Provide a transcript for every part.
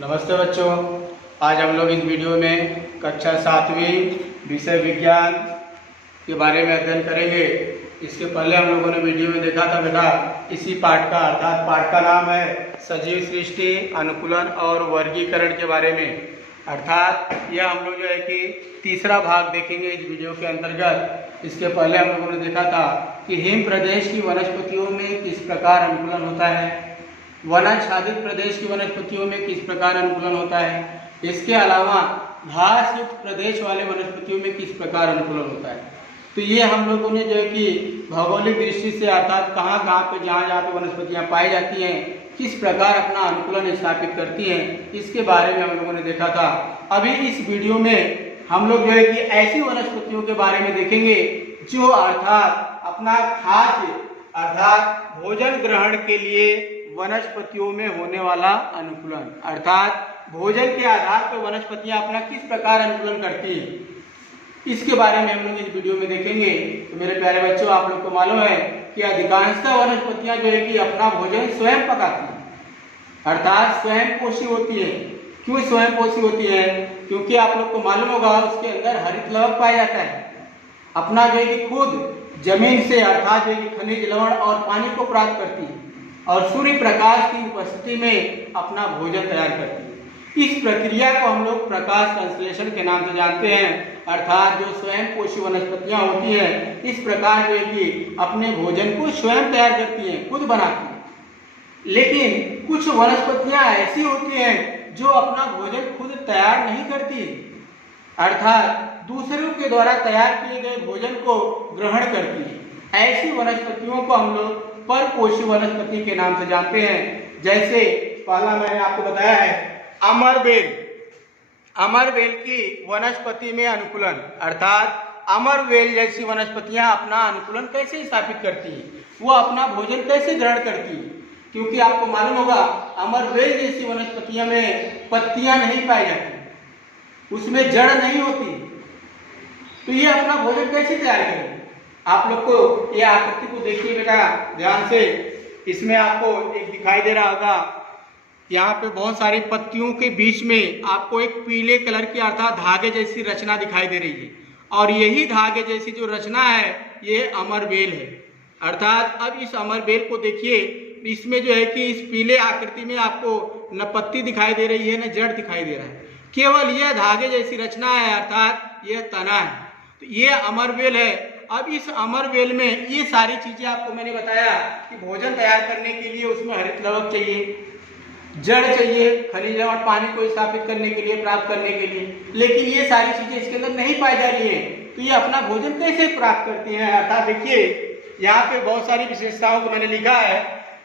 नमस्ते बच्चों। आज हम लोग इस वीडियो में कक्षा 7वीं विषय विज्ञान के बारे में अध्ययन करेंगे। इसके पहले हम लोगों ने वीडियो में देखा था बेटा इसी पाठ का, अर्थात पाठ का नाम है सजीव सृष्टि, अनुकूलन और वर्गीकरण के बारे में। अर्थात यह हम लोग जो है कि तीसरा भाग देखेंगे इस वीडियो के अंतर्गत। इसके पहले हम लोगों ने देखा था कि हिम प्रदेश की वनस्पतियों में किस प्रकार अनुकूलन होता है, वनाच्छादित प्रदेश की वनस्पतियों में किस प्रकार अनुकूलन होता है, इसके अलावा घास युक्त प्रदेश वाले वनस्पतियों में किस प्रकार अनुकूलन होता है। तो ये हम लोगों ने जो है कि भौगोलिक दृष्टि से अर्थात कहाँ कहाँ पे जहाँ पे वनस्पतियाँ पाई जाती हैं किस प्रकार अपना अनुकूलन स्थापित करती हैं, इसके बारे में हम लोगों ने देखा था। अभी इस वीडियो में हम लोग जो है कि ऐसी वनस्पतियों के बारे में देखेंगे जो अर्थात अपना खाद्य अर्थात भोजन ग्रहण के लिए वनस्पतियों में होने वाला अनुकूलन, अर्थात भोजन के आधार पर वनस्पतियां अपना किस प्रकार अनुकूलन करती हैं, इसके बारे में हम लोग इस वीडियो में देखेंगे। तो मेरे प्यारे बच्चों, आप लोग को मालूम है कि अधिकांशतः वनस्पतियां जो है कि अपना भोजन स्वयं पकाती हैं, अर्थात स्वयं पोषी होती है। क्यों स्वयं पोषी होती है? क्योंकि आप लोग को मालूम होगा उसके अंदर हरित लवक पाया जाता है। अपना जो है कि खुद जमीन से अर्थात जो है कि खनिज लवण और पानी को प्राप्त करती है और सूर्य प्रकाश की उपस्थिति में अपना भोजन तैयार करती है। इस प्रक्रिया को हम लोग प्रकाश संश्लेषण के नाम से जानते हैं। अर्थात जो स्वयं पोषी वनस्पतियां होती हैं इस प्रकार जो है कि अपने भोजन को स्वयं तैयार करती हैं, खुद बनाती हैं। लेकिन कुछ वनस्पतियां ऐसी होती हैं जो अपना भोजन खुद तैयार नहीं करती, अर्थात दूसरों के द्वारा तैयार किए गए भोजन को ग्रहण करती है। ऐसी वनस्पतियों को हम लोग परपोषी वनस्पति के नाम से जानते हैं। जैसे पहला मैंने आपको बताया है अमरबेल। अमरबेल की वनस्पति में अनुकूलन, अर्थात अमरबेल जैसी वनस्पतियां अपना अनुकूलन कैसे स्थापित करती हैं, वो अपना भोजन कैसे ग्रहण करती है। क्योंकि आपको मालूम होगा अमरबेल जैसी वनस्पतियों में पत्तियां नहीं पाई जाती, उसमें जड़ नहीं होती, तो ये अपना भोजन कैसे तैयार करेंगे। आप लोग को ये आकृति को देखिए बेटा ध्यान से। इसमें आपको एक दिखाई दे रहा होगा, यहाँ पे बहुत सारी पत्तियों के बीच में आपको एक पीले कलर की अर्थात धागे जैसी रचना दिखाई दे रही है, और यही धागे जैसी जो रचना है ये अमरबेल है। अर्थात अब इस अमरबेल को देखिए, इसमें जो है कि इस पीले आकृति में आपको न पत्ती दिखाई दे रही है न जड़ दिखाई दे रहा है, केवल यह धागे जैसी रचना है, अर्थात यह तना है। तो ये अमरबेल है। अब इस अमरबेल में ये सारी चीजें आपको मैंने बताया कि भोजन तैयार करने के लिए उसमें हरित लवक चाहिए, जड़ चाहिए, खनिज और पानी को स्थापित करने के लिए, प्राप्त करने के लिए, लेकिन ये सारी चीजें इसके अंदर नहीं पाई जा रही है। तो ये अपना भोजन कैसे प्राप्त करती हैं? अर्थात देखिए यहाँ पे बहुत सारी विशेषताओं को मैंने लिखा है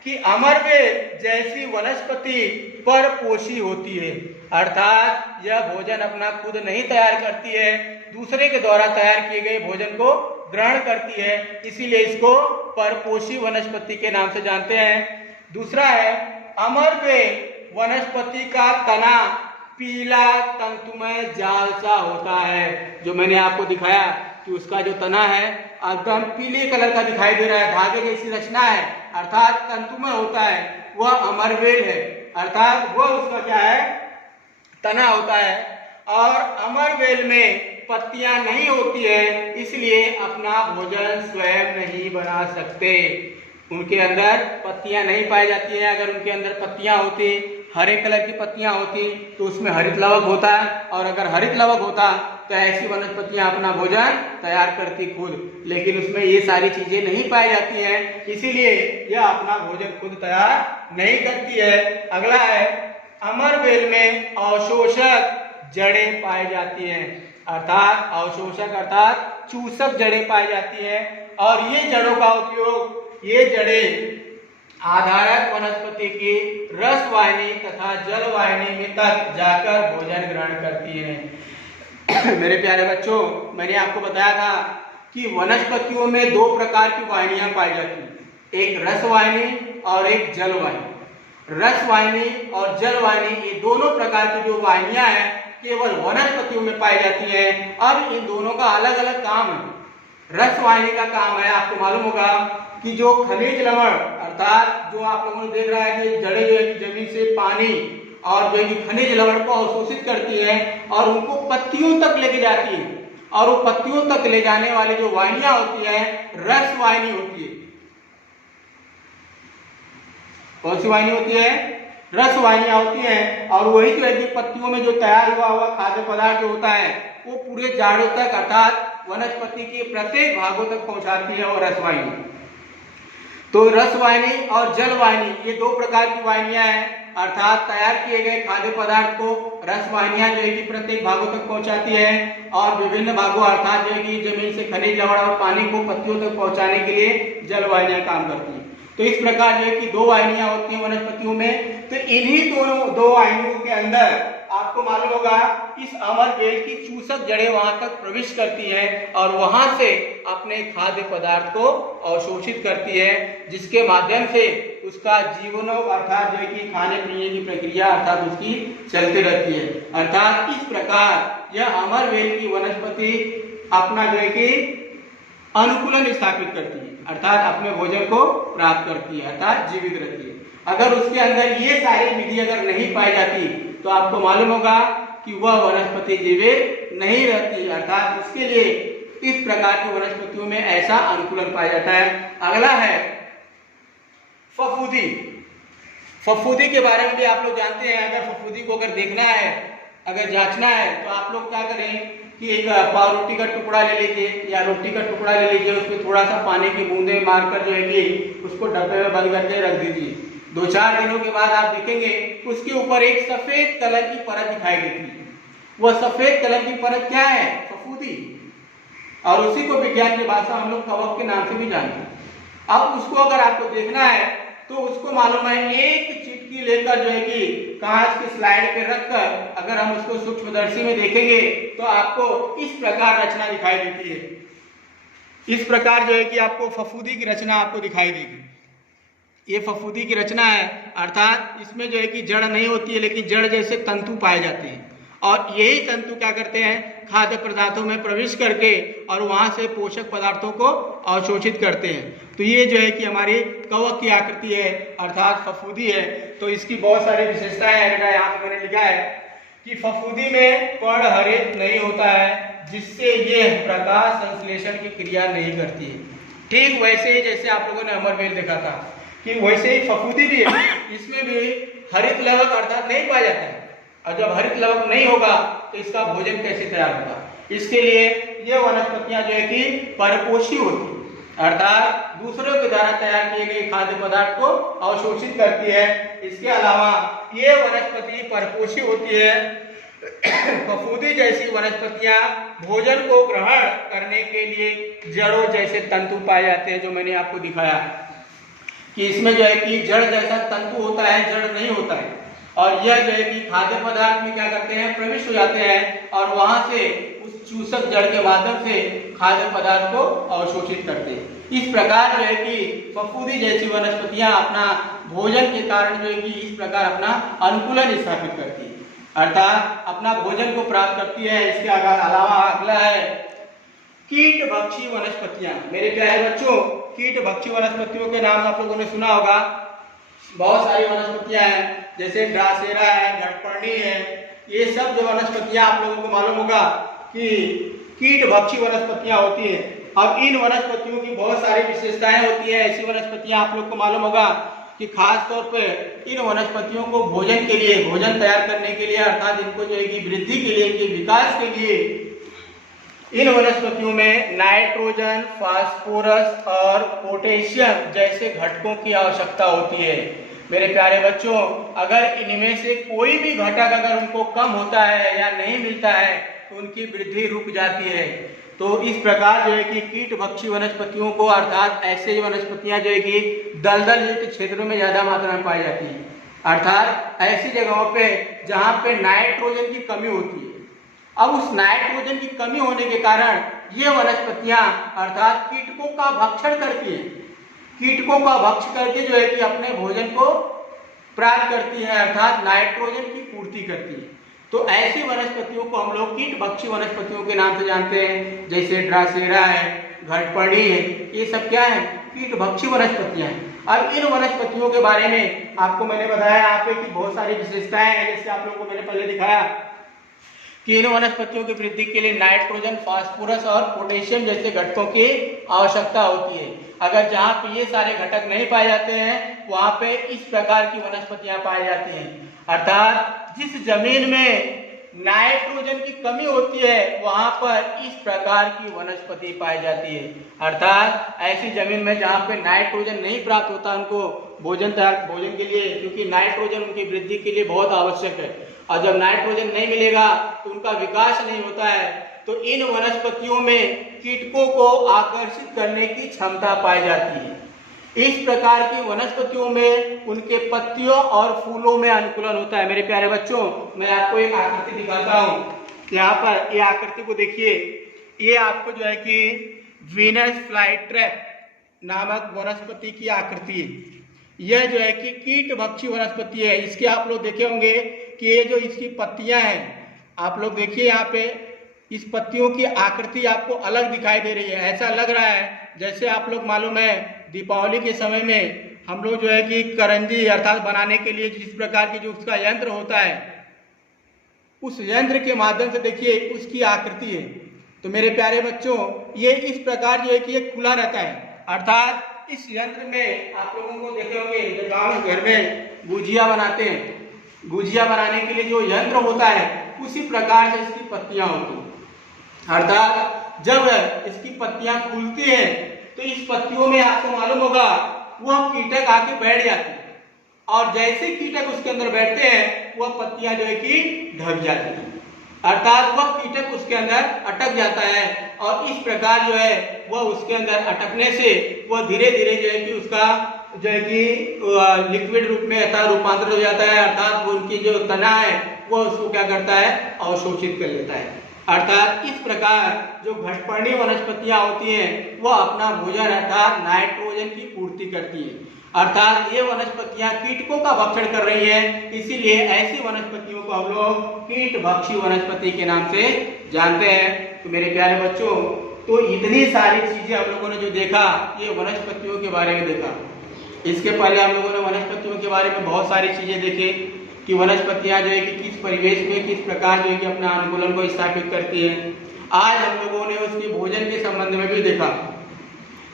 कि अमरबेल जैसी वनस्पति परपोषी होती है, अर्थात यह भोजन अपना खुद नहीं तैयार करती है, दूसरे के द्वारा तैयार किए गए भोजन को ग्रहण करती है, इसीलिए इसको परपोषी वनस्पति के नाम से जानते हैं। दूसरा है अमरबेल वनस्पति का तना पीला तंतुमय जाल सा होता है। जो मैंने आपको दिखाया कि उसका जो तना है एकदम पीले कलर का दिखाई दे रहा है, धागे जैसी रचना है, अर्थात तंतुमय होता है, वह अमरबेल है। अर्थात वह उसका क्या है, तना होता है। और अमरबेल में पत्तियां नहीं होती है, इसलिए अपना भोजन स्वयं नहीं बना सकते। उनके अंदर पत्तियां नहीं पाई जाती हैं। अगर उनके अंदर पत्तियां होती, हरे कलर की पत्तियां होती, तो उसमें हरित लवक होता है, और अगर हरित लवक होता तो ऐसी वनस्पतियां अपना भोजन तैयार करती खुद, लेकिन उसमें ये सारी चीजें नहीं पाई जाती हैं, इसीलिए यह अपना भोजन खुद तैयार नहीं करती है। अगला है अमरबेल में अवशोषक जड़ें पाई जाती हैं, अर्थात अवशोषक अर्थात चूसक जड़ें पाई जाती हैं, और ये जड़ों का उपयोग, ये जड़ें आधारक वनस्पति की रस वाहिनी तथा जल वाहिनी में तक जाकर भोजन ग्रहण करती हैं। मेरे प्यारे बच्चों, मैंने आपको बताया था कि वनस्पतियों में दो प्रकार की वाहिनियां पाई जाती हैं, एक रस वाहिनी और एक जल वाहिनी। रस वाहिनी और जल वाहिनी ये दोनों प्रकार की जो वाहिनियां हैं केवल वनस्पतियों में पाई जाती हैं। अब इन दोनों का अलग अलग काम है। रस वाहिनी का काम है, आपको मालूम होगा कि जो खनिज लवण अर्थात जो आप लोगों ने देख रहा है कि जड़ें जो है जमीन से पानी और जो है कि खनिज लवण को अवशोषित करती है और उनको पत्तियों तक लेके जाती है। और वो पत्तियों तक ले जाने वाली जो वाहिनियां होती है रस वाहिनी होती है। कौन सी वाहिनी होती है? रस वाहिनियां होती हैं। और वही जो है कि पत्तियों में जो तैयार हुआ खाद्य पदार्थ जो होता है वो पूरे जाड़ों तक अर्थात वनस्पति के प्रत्येक भागों तक पहुंचाती है और रस वाहिनी। तो रस वाहिनी और जल वाहिनी ये दो प्रकार की वाहिनियां हैं। अर्थात तैयार किए गए खाद्य पदार्थ को रस वाहिनियां जो है कि प्रत्येक भागों तक पहुंचाती है और विभिन्न भागों अर्थात जो है कि जमीन से खनिज लवण और पानी को पत्तियों तक पहुंचाने के लिए जल वाहिनियां काम करती है। तो इस प्रकार जो है कि दो वाहिनियां होती हैं वनस्पतियों में। तो इन्हीं दोनों दो वाहिनियों के अंदर आपको मालूम होगा इस अमर बेल की चूसक जड़ें वहां तक प्रवेश करती हैं और वहां से अपने खाद्य पदार्थ को अवशोषित करती है, जिसके माध्यम से उसका जीवनो अर्थात जो है कि खाने पीने की प्रक्रिया अर्थात उसकी चलती रहती है। अर्थात इस प्रकार यह अमर बेल की वनस्पति अपना जो है कि अनुकूलन स्थापित करती है अर्थात अपने भोजन को प्राप्त करती है अर्थात जीवित रहती है। अगर उसके अंदर ये सारी विधि अगर नहीं पाई जाती तो आपको मालूम होगा कि वह वनस्पति जीवित नहीं रहती अर्थात उसके लिए इस प्रकार की वनस्पतियों में ऐसा अनुकूलन पाया जाता है। अगला है फफूंदी। फफूंदी के बारे में भी आप लोग जानते हैं। अगर फफूंदी को अगर देखना है अगर जांचना है तो आप लोग क्या करें कि एक पाव रोटी का टुकड़ा ले लीजिए या रोटी का टुकड़ा ले लीजिए, उसमें थोड़ा सा पानी की बूंदे मारकर जो है कि उसको डब्बे में बंद करके रख दीजिए। 2-4 दिनों के बाद आप देखेंगे उसके ऊपर एक सफेद कलर की परत दिखाई देती है। वह सफेद कलर की परत क्या है? फफूंदी। और उसी को विज्ञान की भाषा हम लोग कवक के नाम से भी जानते हैं। अब उसको अगर आपको देखना है तो उसको मालूम है एक चिटकी लेकर जो है कि कांच की स्लाइड पे रखकर अगर हम उसको सूक्ष्मदर्शी में देखेंगे तो आपको इस प्रकार रचना दिखाई देती है। इस प्रकार जो है कि आपको फफूंदी की रचना आपको दिखाई देगी। ये फफूंदी की रचना है अर्थात इसमें जो है कि जड़ नहीं होती है लेकिन जड़ जैसे तंतु पाए जाते हैं और यही तंतु क्या करते हैं खाद्य पदार्थों में प्रवेश करके और वहां से पोषक पदार्थों को अवशोषित करते हैं। तो ये जो है कि हमारी कवक की आकृति है अर्थात फफूंदी है। तो इसकी बहुत सारी विशेषताएं हैं। यहाँ पे मैंने लिखा है कि फफूंदी में पर्ण हरित नहीं होता है जिससे ये प्रकाश संश्लेषण की क्रिया नहीं करती है। ठीक वैसे ही जैसे आप लोगों ने अमरबेल देखा था कि वैसे ही फफूंदी भी है, इसमें भी हरित लवक अर्थात नहीं पाया जाता है। और जब हरित लवक नहीं होगा तो इसका भोजन कैसे तैयार होगा? इसके लिए ये वनस्पतियां जो है कि परपोषी होती है अर्थात दूसरों के द्वारा तैयार किए गए खाद्य पदार्थ को अवशोषित करती है। इसके अलावा ये वनस्पति परपोषी होती है। फफूंदी जैसी वनस्पतियां भोजन को ग्रहण करने के लिए जड़ों जैसे तंतु पाए जाते हैं, जो मैंने आपको दिखाया कि इसमें जो है कि जड़ जैसा तंतु होता है, जड़ नहीं होता है। और यह जो है कि खाद्य पदार्थ में क्या करते हैं प्रविष्ट हो जाते हैं और वहां से उस चूसक जड़ के माध्यम से खाद्य पदार्थ को अवशोषित करते हैं। इस प्रकार जो है कि फफूंदी जैसी वनस्पतियां अपना भोजन के कारण जो है कि इस प्रकार अपना अनुकूलन स्थापित करती है अर्थात अपना भोजन को प्राप्त करती है। इसके अलावा अगला है कीट भक्षी वनस्पतियां। मेरे प्यारे बच्चों, कीट भक्षी वनस्पतियों के नाम आप लोगों ने सुना होगा। बहुत सारी वनस्पतियां हैं जैसे ड्रासेरा है, घटपर्णी है। ये सब जो वनस्पतियां आप लोगों को मालूम होगा कि कीट भक्षी वनस्पतियां होती हैं। अब इन वनस्पतियों की बहुत सारी विशेषताएं होती है। ऐसी वनस्पतियां आप लोग को मालूम होगा कि खास तौर पे इन वनस्पतियों को भोजन के लिए, भोजन तैयार करने के लिए अर्थात इनको जो है कि वृद्धि के लिए, इनके विकास के लिए इन वनस्पतियों में नाइट्रोजन, फास्फोरस और पोटेशियम जैसे घटकों की आवश्यकता होती है। मेरे प्यारे बच्चों, अगर इनमें से कोई भी घटक अगर उनको कम होता है या नहीं मिलता है तो उनकी वृद्धि रुक जाती है। तो इस प्रकार जो है कि कीट भक्षी वनस्पतियों को अर्थात ऐसे वनस्पतियां जो है कि दलदल युक्त क्षेत्रों में ज्यादा मात्रा में पाई जाती है अर्थात ऐसी जगहों पे जहां पे नाइट्रोजन की कमी होती है। अब उस नाइट्रोजन की कमी होने के कारण ये वनस्पतियां अर्थात कीटकों का भक्षण करती हैं। कीटकों का भक्ष करके जो है कि अपने भोजन को प्राप्त करती है अर्थात नाइट्रोजन की पूर्ति करती है। तो ऐसी वनस्पतियों को हम लोग कीट भक्षी वनस्पतियों के नाम से जानते हैं। जैसे ड्रासेरा है, घटपर्णी है, ये सब क्या है कीटभक्षी वनस्पतियां हैं। अब इन वनस्पतियों के बारे में आपको मैंने बताया यहाँ पे कि बहुत सारी विशेषताएं हैं। जैसे आप लोगों को मैंने पहले दिखाया कि इन वनस्पतियों की वृद्धि के लिए नाइट्रोजन, फास्फोरस और पोटेशियम जैसे घटकों की आवश्यकता होती है। अगर जहाँ पे ये सारे घटक नहीं पाए जाते हैं वहाँ पे इस प्रकार की वनस्पतियां पाई जाती हैं। अर्थात जिस जमीन में नाइट्रोजन की कमी होती है वहां पर इस प्रकार की वनस्पति पाई जाती है। अर्थात ऐसी जमीन में जहां पे नाइट्रोजन नहीं प्राप्त होता उनको भोजन के लिए, क्योंकि नाइट्रोजन उनकी वृद्धि के लिए बहुत आवश्यक है, और जब नाइट्रोजन नहीं मिलेगा तो उनका विकास नहीं होता है। तो इन वनस्पतियों में कीटकों को आकर्षित करने की क्षमता पाई जाती है। इस प्रकार की वनस्पतियों में उनके पत्तियों और फूलों में अनुकूलन होता है। मेरे प्यारे बच्चों, मैं आपको एक आकृति दिखाता हूँ। यहाँ पर ये आकृति को देखिए, ये आपको जो है कि वीनस फ्लाईट्रैप नामक वनस्पति की आकृति है। यह जो है कि कीटभक्षी वनस्पति है। इसके आप लोग देखे होंगे कि ये जो इसकी पत्तियां हैं, आप लोग देखिए यहाँ पे इस पत्तियों की आकृति आपको अलग दिखाई दे रही है। ऐसा लग रहा है जैसे आप लोग मालूम है दीपावली के समय में हम लोग जो है कि करंजी अर्थात बनाने के लिए जिस प्रकार की जो उसका यंत्र होता है, उस यंत्र के माध्यम से देखिए उसकी आकृति है। तो मेरे प्यारे बच्चों, ये इस प्रकार जो है कि ये खुला रहता है। अर्थात इस यंत्र में आप लोगों को देखे होंगे जो गाँव घर में गुजिया बनाते हैं, गुजिया बनाने के लिए जो यंत्र होता है उसी प्रकार से इसकी पत्तियां होती हैं। अर्थात जब इसकी पत्तियां खुलती हैं तो इस पत्तियों में आपको मालूम होगा वह कीटक आके बैठ जाते हैं, और जैसे कीटक उसके अंदर बैठते हैं वह पत्तियां जो है कि ढक जाती हैं। अर्थात वह कीटक उसके अंदर अटक जाता है, और इस प्रकार जो है वह उसके अंदर अटकने से वह धीरे धीरे जो है कि उसका जो है कि लिक्विड रूप में रूपांतरित हो जाता है। अर्थात वो उनकी जो तना है वो उसको क्या करता है, अवशोषित कर लेता है। अर्थात इस प्रकार जो घटपर्णी वनस्पतियां होती हैं वह अपना भोजन अर्थात नाइट्रोजन की पूर्ति करती है। अर्थात ये वनस्पतियां कीटकों का भक्षण कर रही हैं, इसीलिए ऐसी वनस्पतियों को हम लोग कीटभक्षी वनस्पति के नाम से जानते हैं। तो मेरे प्यारे बच्चों, तो इतनी सारी चीजें हम लोगों ने जो देखा ये वनस्पतियों के बारे में देखा। इसके पहले हम लोगों ने वनस्पतियों के बारे में बहुत सारी चीजें देखे कि वनस्पतियां जो है कि किस परिवेश में किस प्रकार जो है कि अपना अनुकूलन को स्थापित करती हैं। आज हम लोगों ने उसके भोजन के संबंध में भी देखा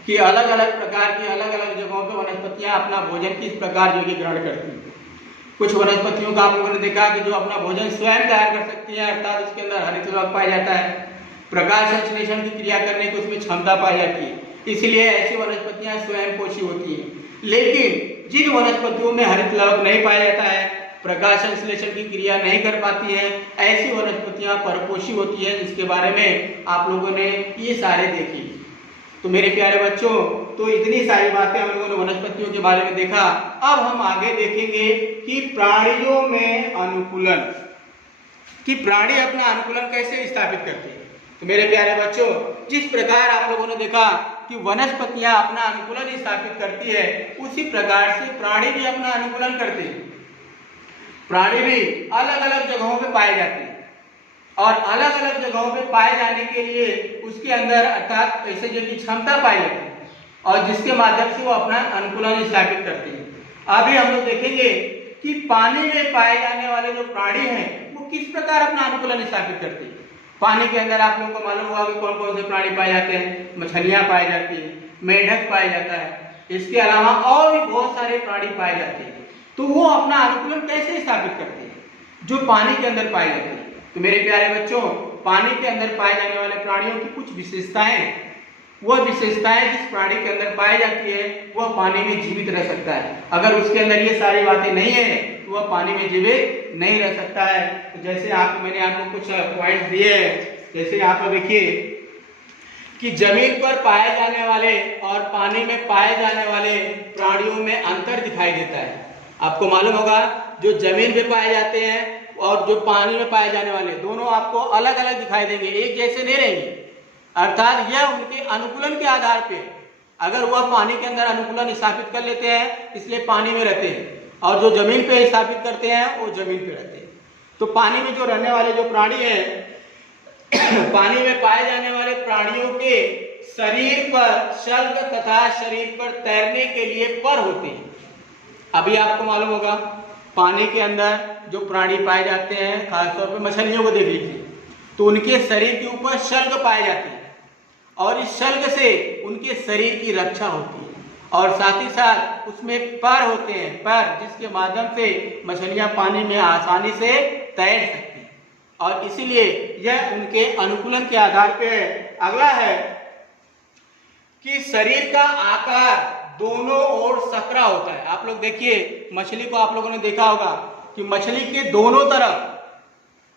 कि अलग अलग प्रकार की अलग अलग जगहों पर वनस्पतियां अपना भोजन किस प्रकार जो है ग्रहण करती हैं। कुछ वनस्पतियों का आप लोगों ने देखा कि जो अपना भोजन स्वयं तैयार कर सकती है, अर्थात उसके अंदर हरित लवक पाया जाता है, प्रकाश संश्लेषण की क्रिया करने की उसमें क्षमता पाई जाती है, इसलिए ऐसी वनस्पतियां स्वयं पोषी होती हैं। लेकिन जिन वनस्पतियों में हरित लवक नहीं पाया जाता है, प्रकाश संश्लेषण की क्रिया नहीं कर पाती है, ऐसी वनस्पतियां परपोषी होती है, जिसके बारे में आप लोगों ने ये सारे देखी। तो मेरे प्यारे बच्चों, तो इतनी सारी बातें हम लोगों ने वनस्पतियों के बारे में देखा। अब हम आगे देखेंगे कि प्राणियों में अनुकूलन, कि प्राणी अपना अनुकूलन कैसे स्थापित करते हैं। तो मेरे प्यारे बच्चों, जिस प्रकार आप लोगों ने देखा कि वनस्पतियां अपना अनुकूलन स्थापित करती है, उसी प्रकार से प्राणी भी अपना अनुकूलन करते हैं। प्राणी भी अलग अलग जगहों पे पाए जाते हैं, और अलग अलग जगहों पे पाए जाने के लिए उसके अंदर अर्थात ऐसे जो की क्षमता पाई जाती है, और जिसके माध्यम से वो अपना अनुकूलन स्थापित करते हैं। अभी हम लोग देखेंगे कि पानी में पाए जाने वाले जो प्राणी हैं वो किस प्रकार अपना अनुकूलन स्थापित करते हैं। पानी के अंदर आप लोगों को मालूम होगा कि कौन कौन से प्राणी पाए जाते हैं। मछलियां पाई जाती है, मेढक पाया जाता है, इसके अलावा और भी बहुत सारे प्राणी पाए जाते हैं। तो वो अपना अनुकूलन कैसे स्थापित करते हैं, जो पानी के अंदर पाए जाते हैं। तो मेरे प्यारे बच्चों, पानी के अंदर पाए जाने वाले प्राणियों की कुछ विशेषताएं, वह विशेषताएं जिस प्राणी के अंदर पाई जाती है वह पानी में जीवित रह सकता है। अगर उसके अंदर ये सारी बातें नहीं है तो वह पानी में जीवित नहीं रह सकता है। तो जैसे मैंने आपको कुछ पॉइंट दिए हैं, जैसे यहाँ पर देखिए कि जमीन पर पाए जाने वाले और पानी में पाए जाने वाले प्राणियों में अंतर दिखाई देता है। आपको मालूम होगा जो जमीन पे पाए जाते हैं और जो पानी में पाए जाने वाले, दोनों आपको अलग अलग दिखाई देंगे, एक जैसे नहीं रहेंगे। अर्थात यह उनके अनुकूलन के आधार पे, अगर वह पानी के अंदर अनुकूलन स्थापित कर लेते हैं इसलिए पानी में रहते हैं, और जो जमीन पे स्थापित करते हैं वो जमीन पे रहते हैं। तो पानी में जो रहने वाले जो प्राणी हैं पानी में पाए जाने वाले प्राणियों के शरीर पर शल्क तथा शरीर पर तैरने के लिए पर होते हैं। अभी आपको मालूम होगा पानी के अंदर जो प्राणी पाए जाते हैं, खासतौर पर मछलियों को देख लीजिए, तो उनके शरीर के ऊपर शल्क पाए जाते हैं और इस शल्क से उनके शरीर की रक्षा होती है और साथ ही साथ उसमें पर होते हैं, पर जिसके माध्यम से मछलियां पानी में आसानी से तैर सकती हैं और इसीलिए यह उनके अनुकूलन के आधार पे है। अगला है कि शरीर का आकार दोनों ओर सकरा होता है। आप लोग देखिए मछली को, आप लोगों ने देखा होगा कि मछली के दोनों तरफ,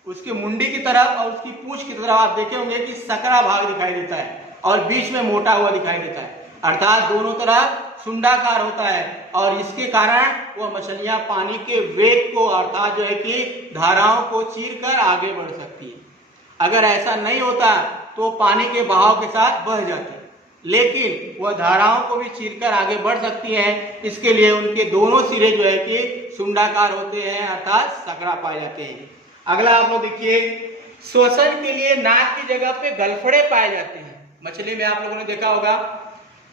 उसके मुंडी की तरफ और उसकी पूंछ की तरफ आप देखे होंगे कि सकरा भाग दिखाई देता है और बीच में मोटा हुआ दिखाई देता है, अर्थात दोनों तरफ सुंडाकार होता है और इसके कारण वह मछलियां पानी के वेग को, अर्थात जो है कि धाराओं को चीरकर आगे बढ़ सकती है। अगर ऐसा नहीं होता तो पानी के बहाव के साथ बह जाती है, लेकिन वह धाराओं को भी चीरकर आगे बढ़ सकती हैं। इसके लिए उनके दोनों सिरे जो है कि सुंडाकार होते हैं, अर्थात सकरा पाए जाते हैं। अगला आप लोग देखिए, श्वसन के लिए नाक की जगह पे गलफड़े पाए जाते हैं। मछली में आप लोगों ने देखा होगा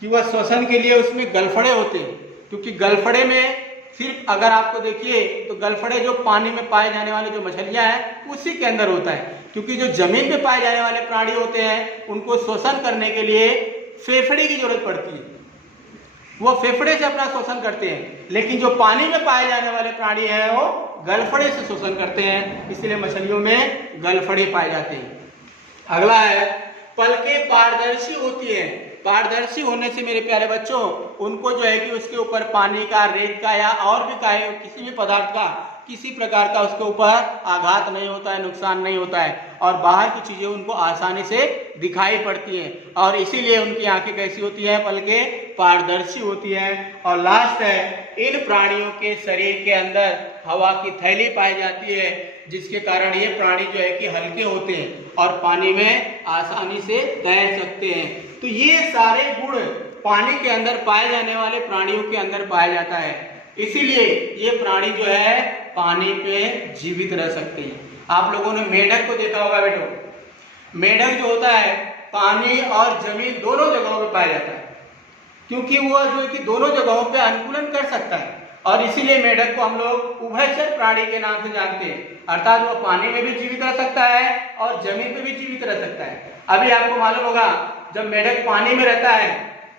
कि वह श्वसन के लिए उसमें गलफड़े होते हैं, क्योंकि गलफड़े में सिर्फ अगर आपको देखिए तो गलफड़े जो पानी में पाए जाने वाले जो मछलियां हैं उसी के अंदर होता है, क्योंकि जो जमीन पे पाए जाने वाले प्राणी होते हैं उनको श्वसन करने के लिए फेफड़े की जरूरत पड़ती है, वो फेफड़े से अपना श्वसन करते हैं, लेकिन जो पानी में पाए जाने वाले प्राणी हैं वो गलफड़े से श्वसन करते हैं, इसलिए मछलियों में गलफड़े पाए जाते हैं। अगला है, पलकें पारदर्शी होती हैं। पारदर्शी होने से मेरे प्यारे बच्चों उनको जो है कि उसके ऊपर पानी का, रेत का या और भी किसी भी पदार्थ का किसी प्रकार का उसके ऊपर आघात नहीं होता है, नुकसान नहीं होता है और बाहर की चीजें उनको आसानी से दिखाई पड़ती हैं और इसीलिए उनकी आंखें कैसी होती हैं, पलकें पारदर्शी होती हैं। और लास्ट है, इन प्राणियों के शरीर के अंदर हवा की थैली पाई जाती है, जिसके कारण ये प्राणी जो है कि हल्के होते हैं और पानी में आसानी से तैर सकते हैं। तो ये सारे गुण पानी के अंदर पाए जाने वाले प्राणियों के अंदर पाया जाता है, इसीलिए ये प्राणी जो है पानी पे जीवित रह सकते हैं। आप लोगों ने मेढक को देखा होगा बेटो, मेढक जो होता है पानी और जमीन दोनों जगहों पे पाया जाता है, क्योंकि वो जो है कि दोनों जगहों पे अनुकूलन कर सकता है और इसीलिए मेढक को हम लोग उभयचर प्राणी के नाम से जानते हैं, अर्थात वो पानी में भी जीवित रह सकता है और जमीन पे भी जीवित रह सकता है। अभी आपको मालूम होगा जब मेढक पानी में रहता है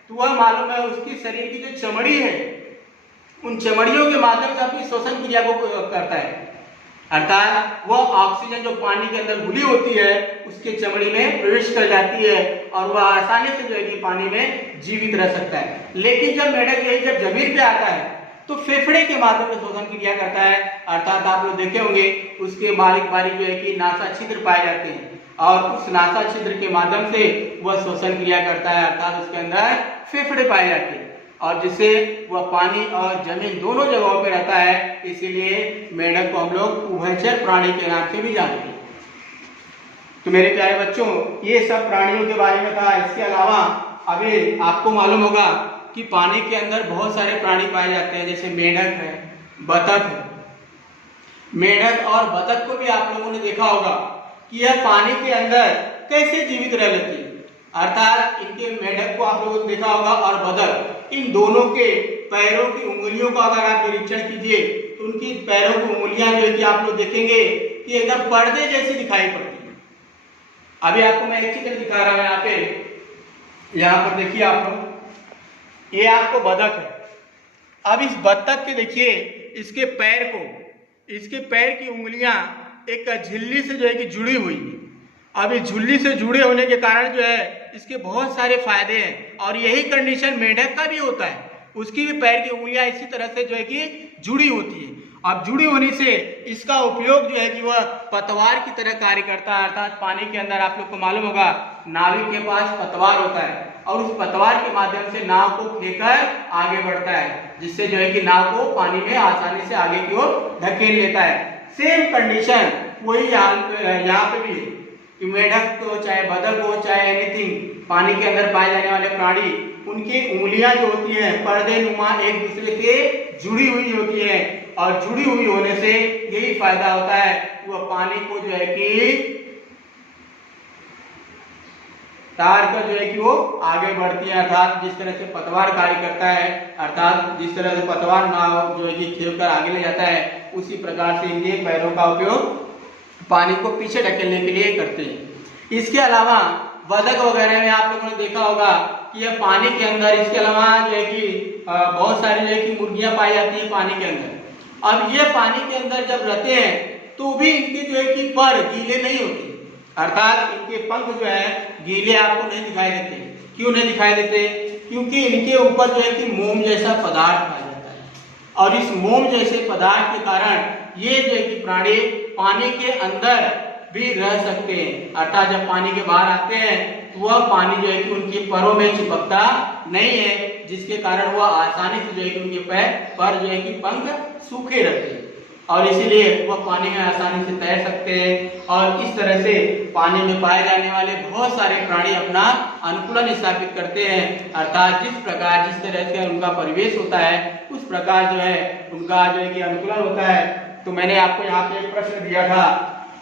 तो वह मालूम है उसकी शरीर की जो चमड़ी है उन चमड़ियों के माध्यम से अपनी श्वसन क्रिया को करता है, अर्थात वह ऑक्सीजन जो पानी के अंदर घुली होती है उसके चमड़ी में प्रवेश कर जाती है और वह आसानी से जो है कि पानी में जीवित रह सकता है। लेकिन जब मेढक यही जब जमीन पे आता है तो फेफड़े के माध्यम से श्वसन क्रिया करता है, अर्थात आप लोग देखे होंगे उसके बारीक बारीक जो है कि नासा छिद्र पाए जाते हैं और उस नासा छिद्र के माध्यम से वह श्वसन क्रिया करता है, अर्थात उसके अंदर फेफड़े पाए जाते हैं और जिससे वह पानी और जमीन दोनों जगहों पे रहता है। इसीलिए मेढक को हम लोग उभयचर प्राणी के नाम से भी जानते हैं। तो मेरे प्यारे बच्चों ये सब प्राणियों के बारे में था। इसके अलावा अभी आपको मालूम होगा कि पानी के अंदर बहुत सारे प्राणी पाए जाते हैं, जैसे मेढक है, बतख है। मेढक और बतख को भी आप लोगों ने देखा होगा कि यह पानी के अंदर कैसे जीवित रह लेती है, अर्थात इनके मेढक को आप लोगों ने देखा होगा और बतख, इन दोनों के पैरों की उंगलियों का अगर आप निरीक्षण कीजिए तो उनकी पैरों की उंगलियां जो है कि आप लोग देखेंगे कि एकदम पर्दे जैसी दिखाई पड़ती है। अभी आपको मैं एक चित्र दिखा रहा हूं यहाँ पे, यहाँ पर देखिए आप लोग, ये आपको बतख है। अब इस बतख के देखिए इसके पैर को, इसके पैर की उंगलियां एक झिल्ली से जो है कि जुड़ी हुई है। अब इस झिल्ली से जुड़े होने के कारण जो है इसके बहुत सारे फायदे हैं और यही कंडीशन मेढक का भी होता है, उसकी भी पैर की उंगलियां इसी तरह से जो है कि जुड़ी होती है। अब जुड़ी होने से इसका उपयोग जो है कि वह पतवार की तरह कार्य करता है, अर्थात पानी के अंदर आप लोग को मालूम होगा नाविक के पास पतवार होता है और उस पतवार के माध्यम से नाव को फेंकर आगे बढ़ता है, जिससे जो है कि नाव को पानी में आसानी से आगे की ओर धकेल लेता है। सेम कंडीशन वही यहाँ पे भी है कि मेढक को चाहे बतख हो चाहे एनीथिंग पानी के अंदर पाए जाने वाले प्राणी, उनकी उंगलियां जो होती हैं पर्दे नुमा एक दूसरे से जुड़ी हुई होती है और जुड़ी हुई होने से यही फायदा होता है, वह पानी को जो है कि तार कर जो है कि वो आगे बढ़ती है, अर्थात जिस तरह से पतवार कार्य करता है, अर्थात जिस तरह से पतवार नाव जो है कि खेव कर आगे ले जाता है, उसी प्रकार से इनके पैरों का उपयोग पानी को पीछे ढकेलने के लिए करते हैं। इसके अलावा बतख वगैरह में आप लोगों ने देखा होगा कि यह पानी के अंदर, इसके अलावा जो है कि बहुत सारी जो है कि मुर्गियां पाई जाती हैं पानी के अंदर। अब ये पानी के अंदर जब रहते हैं तो भी इनके जो है कि पर गीले नहीं होते, अर्थात इनके पंख जो है गीले आपको नहीं दिखाई देते। क्यों नहीं दिखाई देते? क्योंकि इनके ऊपर जो है कि मोम जैसा पदार्थ पाया जाता है, और इस मोम जैसे पदार्थ के कारण ये जो है कि प्राणी पानी के अंदर भी रह सकते हैं, अर्थात जब पानी के बाहर आते हैं तो वह पानी जो है कि उनके पैरों में चिपकता नहीं है, जिसके कारण वह आसानी से जो है कि उनके पर जो है कि पंख सूखे रहते हैं, और इसीलिए वह पानी में आसानी से तैर सकते हैं। और इस तरह से पानी में पाए जाने वाले बहुत सारे प्राणी अपना अनुकूलन स्थापित करते हैं, अर्थात जिस तरह से उनका परिवेश होता है उस प्रकार जो है उनका जो है कि अनुकूलन होता है। तो मैंने आपको यहाँ पे एक प्रश्न दिया था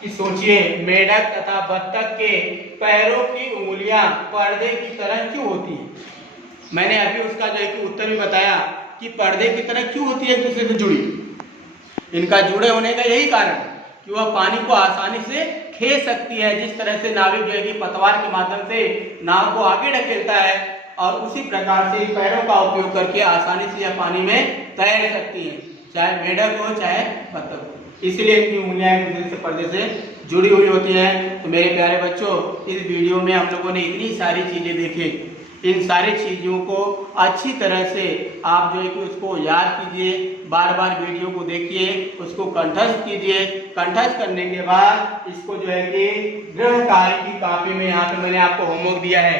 कि सोचिए, मेढक तथा बत्तख के पैरों की उंगलियां पर्दे की तरह क्यों होती हैं? मैंने अभी उसका जो है कि उत्तर भी बताया कि पर्दे की तरह क्यों होती है, एक दूसरे से जुड़ी। इनका जुड़े होने का यही कारण कि वह पानी को आसानी से खींच सकती है, जिस तरह से नाविक जो है कि पतवार के माध्यम से नाव को आगे ढकेलता है, और उसी प्रकार से पैरों का उपयोग करके आसानी से यह पानी में तैर सकती है, चाहे मेढक हो चाहे बत्तख हो। इसलिए इनकी उंगलियां एक दूसरे से पर्दे से जुड़ी हुई होती हैं। तो मेरे प्यारे बच्चों, इस वीडियो में हम लोगों ने इतनी सारी चीजें देखी, इन सारी चीजों को अच्छी तरह से आप जो है कि उसको याद कीजिए, बार बार वीडियो को देखिए, उसको कंठस्थ कीजिए। कंठस्थ करने के बाद इसको जो है कि गृह कार्य की कॉपी में यहाँ पे मैंने आपको होमवर्क दिया है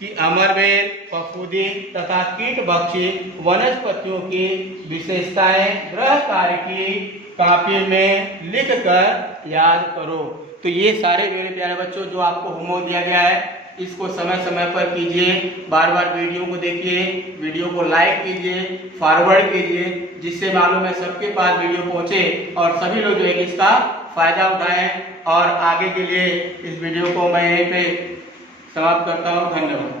कि अमरवेल, फफूंदी तथा कीट भक्षी वनस्पतियों की विशेषताएं गृह कार्य की कॉपी में लिख कर याद करो। तो ये सारे मेरे प्यारे बच्चों जो आपको होमवर्क दिया गया है, इसको समय समय पर कीजिए, बार बार वीडियो को देखिए, वीडियो को लाइक कीजिए, फॉरवर्ड कीजिए, जिससे मालूम है सबके पास वीडियो पहुंचे और सभी लोग जो है इसका फायदा उठाएं। और आगे के लिए इस वीडियो को मैं यहीं पे समाप्त करता हूँ। धन्यवाद।